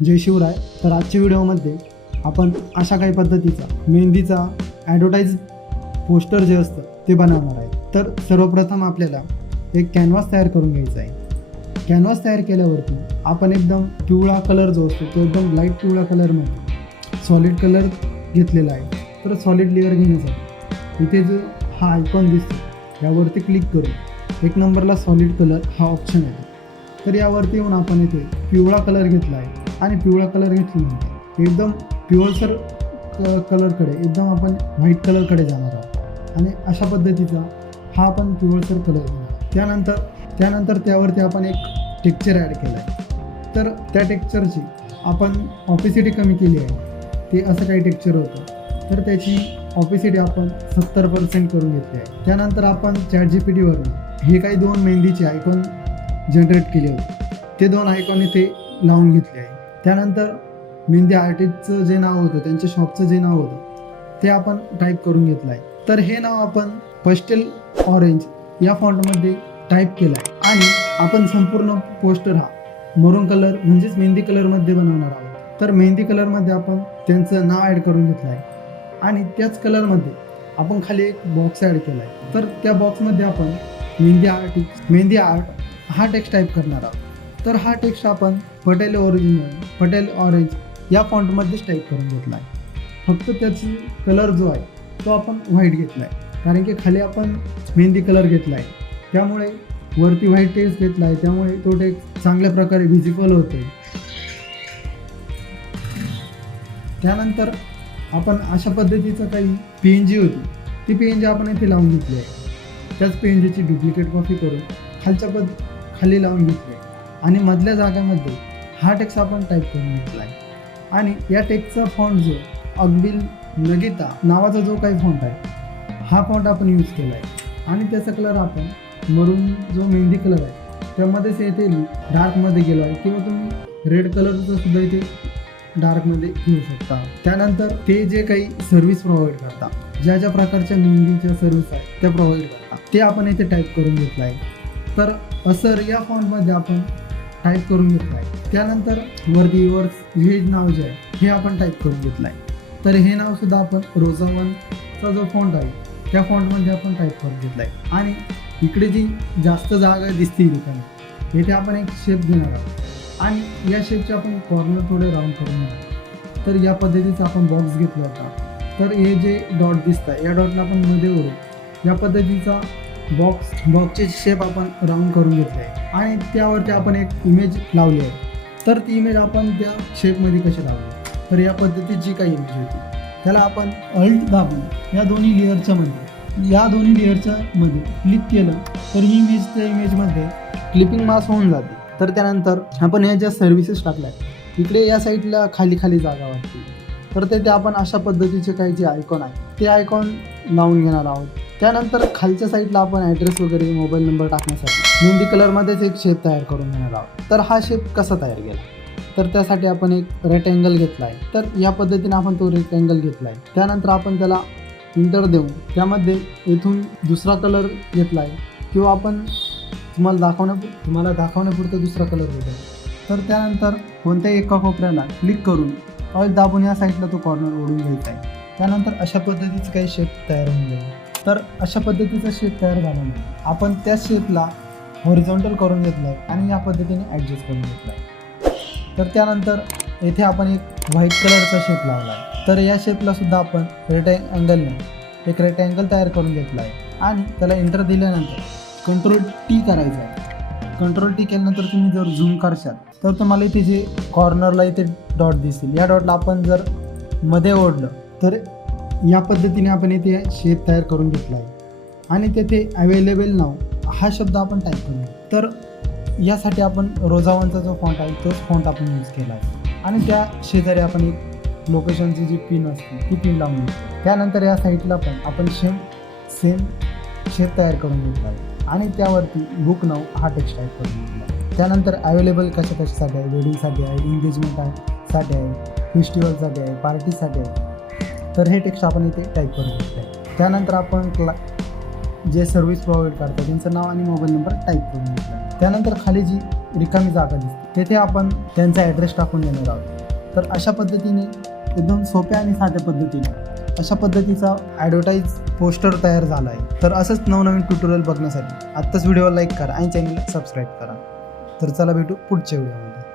जय शिवराय. तर आजच्या व्हिडिओमध्ये आपण अशा काही पद्धतीचा मेहंदीचा ॲडव्हर्टाईज पोस्टर जे असतं ते बनवणार आहे. तर सर्वप्रथम आपल्याला एक कॅनव्हास तयार करून घ्यायचा आहे. कॅनव्हास तयार केल्यावरती आपण एकदम पिवळा कलर जो असतो तो एकदम लाईट पिवळा कलरमध्ये सॉलिड कलर घेतलेला आहे. तर सॉलिड लेअर घेण्यासाठी इथे जो हा आयकॉन दिसतो यावरती क्लिक करून एक नंबरला सॉलिड कलर हा ऑप्शन आहे. तर यावरती येऊन आपण इथे पिवळा कलर घेतला आहे आणि पिवळा कलर घेतल्यानंतर एकदम पिवळसर कलरकडे एकदम आपण व्हाईट कलरकडे जाणार आहोत आणि अशा पद्धतीचा हा आपण पिवळसर कलर घेणार. त्यानंतर त्यावरती आपण एक टेक्स्चर ॲड केला आहे. तर त्या टेक्स्चरची आपण ऑपिसिटी कमी केली आहे. ते असं काही टेक्स्चर होतं तर त्याची ऑपिसिटी आपण 70% करून घेतली आहे. त्यानंतर आपण ChatGPTवरून हे काही 2 मेहंदीचे आयकॉन जनरेट केले होते. ते 2 आयकॉन इथे लावून घेतले आहे. त्यानंतर मेहंदी आर्टिस्टचं जे नाव होतं त्यांच्या शॉपचं जे नाव होतं ते आपण टाईप करून घेतलं आहे. तर हे नाव आपण पेस्टल ऑरेंज या फॉन्टमध्ये टाईप केलं आहे आणि आपण संपूर्ण पोस्टर हा मरून कलर म्हणजेच मेहंदी कलरमध्ये बनवणार आहोत. तर मेहंदी कलरमध्ये आपण त्यांचं नाव ॲड करून घेतलं आहे आणि त्याच कलरमध्ये आपण खाली एक बॉक्स ॲड केला आहे. तर त्या बॉक्समध्ये आपण मेहंदी आर्ट हा टेक्स्ट टाईप करणार आहोत. तर हा टेक्स्ट आपण पटेल ऑरेंज या फॉन्टमध्येच टाईप करून घेतला आहे. फक्त त्याची कलर जो आहे तो आपण व्हाईट घेतला आहे कारण की खाली आपण मेहंदी कलर घेतला आहे त्यामुळे वरती व्हाईट टेक्स्ट घेतला आहे त्यामुळे तो टेक्स्ट चांगल्या प्रकारे व्हिजिबल होतो. त्यानंतर आपण अशा पद्धतीचं काही PNG होती ती PNG आपण इथे लावून घेतली आहे. त्याच PNGची डुप्लिकेट कॉपी करून खाली लावून घेतली आहे आणि मधल्या जागेमध्ये हा टेक्स्ट आपण टाईप करून घेतला आहे. आणि या टेक्स्टचा फॉन्ट जो अगबिल नगिता नावाचा जो काही फॉन्ट आहे हा फॉन्ट आपण यूज केला आहे आणि त्याचा कलर आपण मरून जो मेहंदी कलर आहे त्यामध्येच इथे डार्कमध्ये गेलो आहे किंवा तुम्ही रेड कलरचं सुद्धा इथे डार्कमध्ये घेऊ शकता. त्यानंतर ते जे काही सर्व्हिस प्रोव्हाइड करतात ज्या प्रकारच्या मेहंदीच्या सर्व्हिस आहेत त्या प्रोव्हाइड करतात ते आपण इथे टाईप करून घेतलं आहे. तर असर या फॉन्टमध्ये आपण टाईप करून घेतलं आहे. त्यानंतर वरती हे नाव जे आहे हे आपण टाईप करून घेतलं आहे. तर हे नावसुद्धा आपण रोजावनचा जो फॉन्ट आहे त्या फॉन्टमध्ये आपण टाईप करून घेतला आहे. आणि इकडे जी जास्त जागा दिसते ठिकाणी येथे आपण एक शेप घेणार आहोत आणि या शेपचे आपण कॉर्नर थोडे राऊंड करून घेणार. तर या पद्धतीचा आपण बॉक्स घेतला होता. तर हे जे डॉट दिसत आहे या डॉटला आपण मध्ये ओढू या पद्धतीचा बॉक्सची शेप आपण राऊंड करून घेतली आहे आणि त्यावरती आपण एक इमेज लावली आहे. तर ती इमेज आपण त्या शेपमध्ये कशी लावली तर या पद्धतीची काही इमेज होती त्याला आपण अल्ट दाबून या दोन्ही लेअरच्या मध्ये क्लिक केलं तर ही इमेज त्या इमेजमध्ये क्लिपिंग मास्क होऊन जाते. तर त्यानंतर आपण ह्या ज्या सर्व्हिसेस टाकल्या इकडे या साईडला खाली जागा वाटते तर ते आपण अशा पद्धतीचे काही जे आयकॉन आहे ते आयकॉन लावून घेणार आहोत. त्यानंतर खालच्या साईडला आपण ॲड्रेस वगैरे मोबाईल नंबर टाकण्यासाठी मेहंदी कलरमध्येच एक शेप तयार करून घेणार आहोत. तर हा शेप कसा तयार केला तर त्यासाठी आपण एक रेक्टँगल घेतला आहे. तर या पद्धतीने आपण तो रेक्टँगल घेतला आहे. त्यानंतर आपण त्याला इंटर देऊन त्यामध्ये इथून दुसरा कलर घेतला आहे किंवा आपण तुम्हाला दाखवण्यापुरतं दुसरा कलर घेतला आहे. तर त्यानंतर कोणत्याही एका कोपऱ्याला क्लिक करून ऑइल दाबून या साईडला तो कॉर्नर ओढून घ्यायचा आहे. त्यानंतर अशा पद्धतीचं काही शेप तयार होऊन जाईल. तर अशा पद्धतीचा शेप तयार झाल्यानंतर आपण त्या शेपला हॉरिझॉन्टल करून घेतलं आहे आणि या पद्धतीने ॲडजस्ट करून घेतला आहे. तर त्यानंतर येथे आपण एक व्हाईट कलरचा शेप लावला आहे. तर या शेपला सुद्धा आपण एक रेक्टँगल तयार करून घेतला आहे आणि त्याला एंटर दिल्यानंतर Ctrl+T करायचं आहे. Ctrl+T केल्यानंतर तुम्ही जर झूम करशाल तर तुम्हाला इथे जे कॉर्नरला इथे डॉट दिसतील या डॉटला आपण जर मध्ये ओढलं तर या पद्धतीने आपण इथे शेप तयार करून घेतला आहे आणि तेथे अवेलेबल नाव हा शब्द आपण टाईप करू. तर यासाठी आपण रोजावनचा जो फॉन्ट आहे तोच फॉन्ट आपण यूज केला आहे आणि त्या शेजारी आपण एक लोकेशनची जी पिन असते ती पिन लावून घेतो. त्यानंतर या साईडला पण आपण सेम शेप तयार करून घेतला आहे आणि त्यावरती बुक नाव हा टेक्स्ट टाईप करून घेतला आहे. त्यानंतर अवेलेबल कशासाठी आहे वेडिंगसाठी आहे एंगेजमेंटसाठी आहे फेस्टिवलसाठी आहे पार्टीसाठी आहे. तर हे टेक्स्ट आपण इथे टाईप करून घेतलं आहे. त्यानंतर आपण जे सर्व्हिस प्रोव्हाइड करतात त्यांचं नाव आणि मोबाईल नंबर टाईप करून घेतला आहे. त्यानंतर खाली जी रिकामी जागा दिसते, तेथे आपण त्यांचा ॲड्रेस टाकून देणार आहोत. तर अशा पद्धतीने एकदम सोप्या आणि साध्या पद्धतीने अशा पद्धतीचा ॲडव्हर्टाईज पोस्टर तयार झाला आहे. तर असंच नवनवीन ट्युटोरियल बघण्यासाठी आत्ताच व्हिडिओला लाईक करा आणि चॅनलला सबस्क्राईब करा. तर चला भेटू पुढच्या व्हिडिओमध्ये.